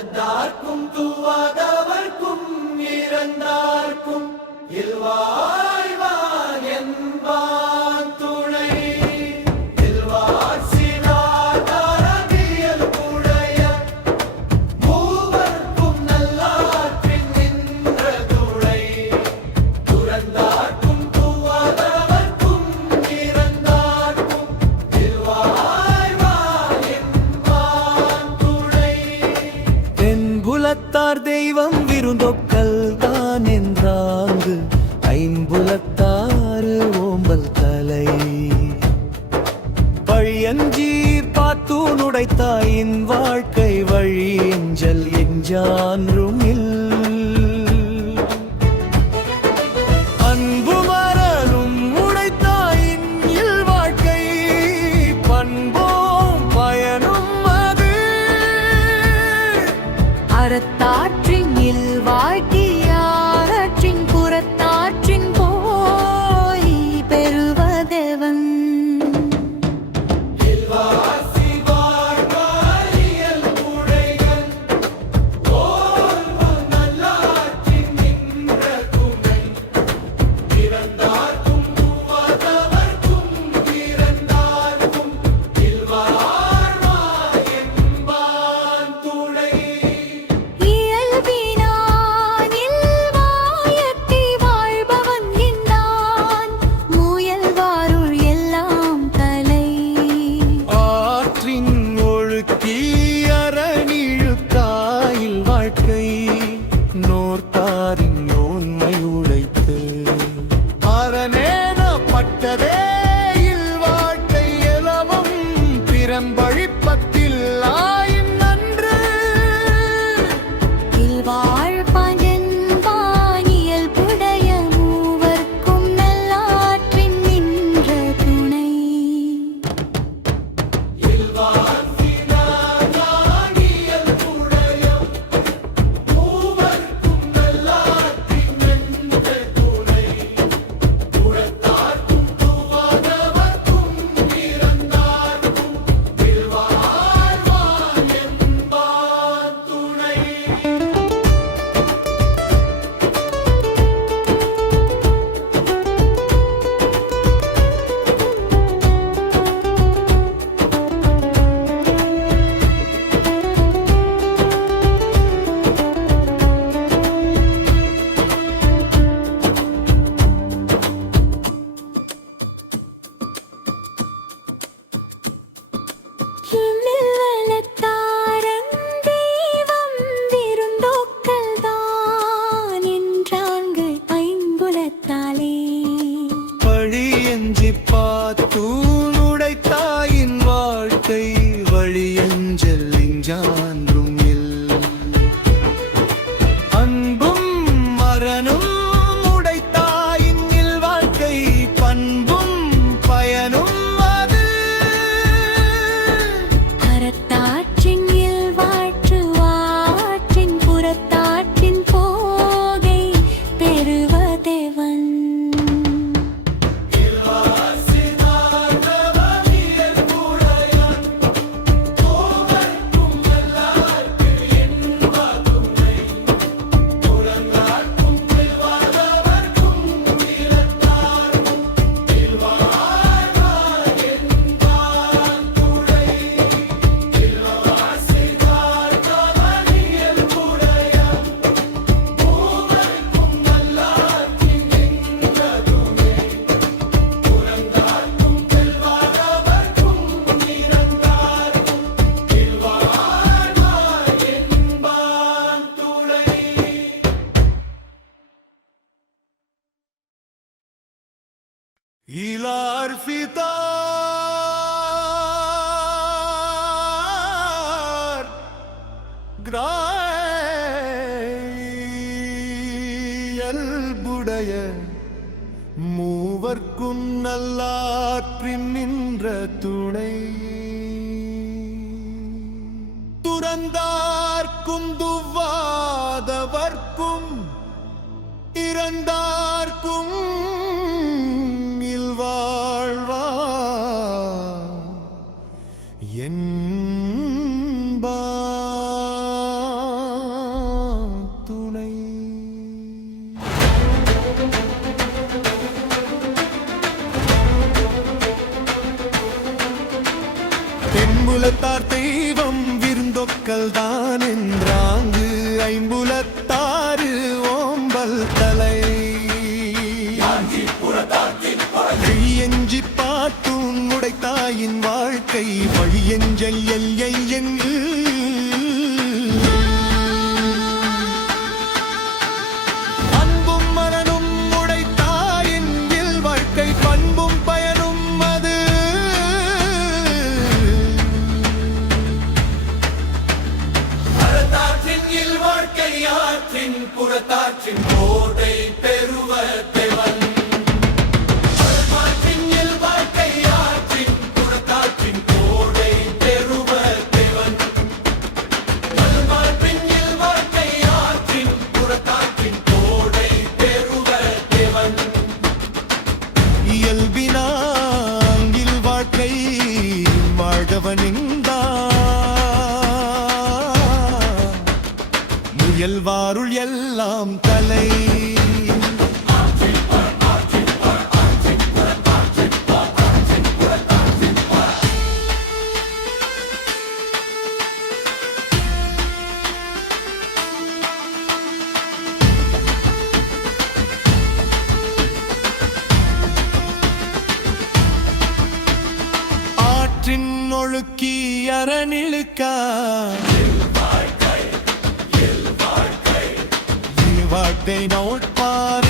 துறந்தார்க்கும் துவாதவர்க்கும் இறந்தார்க்கும் இல்வாழ்வான் என்பான் துணை இல்வார் சிலாதாரவியல் உடைய மூவர்க்கும் நல்லாற்றின் நின்ற துணை துறந்தார்க்கும் துவாதவர்க்கும் இறந்தார்க்கும் இல்வாழ்வான் என்பான் துணை தென்புலத்தார் தெய்வம் விருந்தொக்கல் தான் என்றாங்கு ஐம்புலத்தாறு ஓம்பல் தலை பழியஞ்சி பாத்தூனுடைத்தாயின் வாழ்க்கை வழி எஞ்சல் எஞ்சான்றும் அன்பு மரலும் உடைத்தாயின் இல் வாழ்க்கை பண்போம் பயனும் அது அறத்தாற்றின் இல் வாழ்க்கையாற்றின் புறத்தாற்றின் போய் பெறுவதேவன் இல்வாசி வாழ்வாரியல் உடையன் ஓர்வன் நல்லாற்றின் நின்ற துணை இறந்தார்க்கும் துவாதவர்க்கும் இறந்தார்க்கும் இல்வாழ்வான் என்பான் துணை இயல்பினான் இல்வாயத்தி வாழ்பவன் என்னான் முயல்வாருள் எல்லாம் தலை ஆற்றின் ஒழுக்கி அரணிழுக்காயில் வாழ்க்கை நோர்த்தாரின் நோன்மை உடைத்து அரணேனப்பட்டதே இல் வாழ்க்கை எலவும் பிறம்பழிப்பத்தில் ஆயின் நன்று இல்வாழ்பான் என்பான் இயல்புடைய மூவர்க்கும் நல்லாற்றின் நின்ற துணை இல்வாசினானியல் உடையம் மூவர்க்கும் நல்லாற்றின் நின்ற துணை துறந்தார்க்கும் துவாதவர்க்கும் இறந்தார்க்கும் இல்வாழ்வான் என்பான் துணை இன்னில்வலத்தாரன் தெய்வம் விருந்தோக்கல் தான் என்றான்கு ஐம்புலத்தாலே பழியஞ்சி பாத்தூனுடைத்தாயின் வாழ்க்கை வழியஞ்சல் இஞ்சான்றும் அன்பும் மரனும் உடைத்தாயின் இல் வாழ்க்கை பண்பும் பயனும் அது அறத்தாற்றின் இல் வாழ்ற்றுவாற்றின் புறத்தாற்றின் போகை பெறுவதேவன் இல்வாசினார்வமியல் உடையான் மூவர்க்கும் நல்லார்க்கு என்பதுமை துறந்தார்க்கும் இல்வாதவர்க்கும் இறந்தார்க்கும் இல்வாழ்வான் என்பான் துணை இல்வாசினார்வமியல் உடையான் மூவர்க்கும் நல்லார்க்கின் நின்றதுமே துறந்தார்க்கும் இல்வாதவர்க்கும் இறந்தார்க்கும் இல்வாழ்வான் என்பான் துணை இலார் ஃபிதார் கிராயல்புடைய மூவர்க்கும் நல்லாற்றின் நின்ற துணை துறந்தார்க்கும் துவாதவர்க்கும் இறந்தார்க்கும் இல்வாழ்வா என்பான் ஐம்புலத்தார் தெய்வம் விருந்தொக்கல் தான் என்றாங்கு ஐம்புலத்தாறு ஓம்பல் தலை எஞ்சி பாட்டும் உடைத்தாயின் வாழ்க்கை வழியெஞ்சல் எல்லை அன்பும் மரணும் உடைத்தாயின் இல் வாழ்க்கை பண்பும் பயனும் அது அறத்தாற்றின் இல்வாழ்க்கை ஆற்றின் புறத்தாற்றின் கோடை பெறுவ தேவன் அறத்தாற்றின் இல்வாழ்க்கை ஆற்றின் புறத்தாற்றின் கோடை பெறுவ தேவன் அறத்தாற்றின் இல்வாழ்க்கை ஆற்றின் புறத்தாற்றின் கோடை பெறுவ தேவன் இயல்பினாங்கில் வாழ்க்கை வாழ்கவனிந்தா முயல்வாருள் எல்லாம் தலை ஆற்றின் ஒழுக்கி அரணிழுக்கா வாழ்க்கை நோட்பார்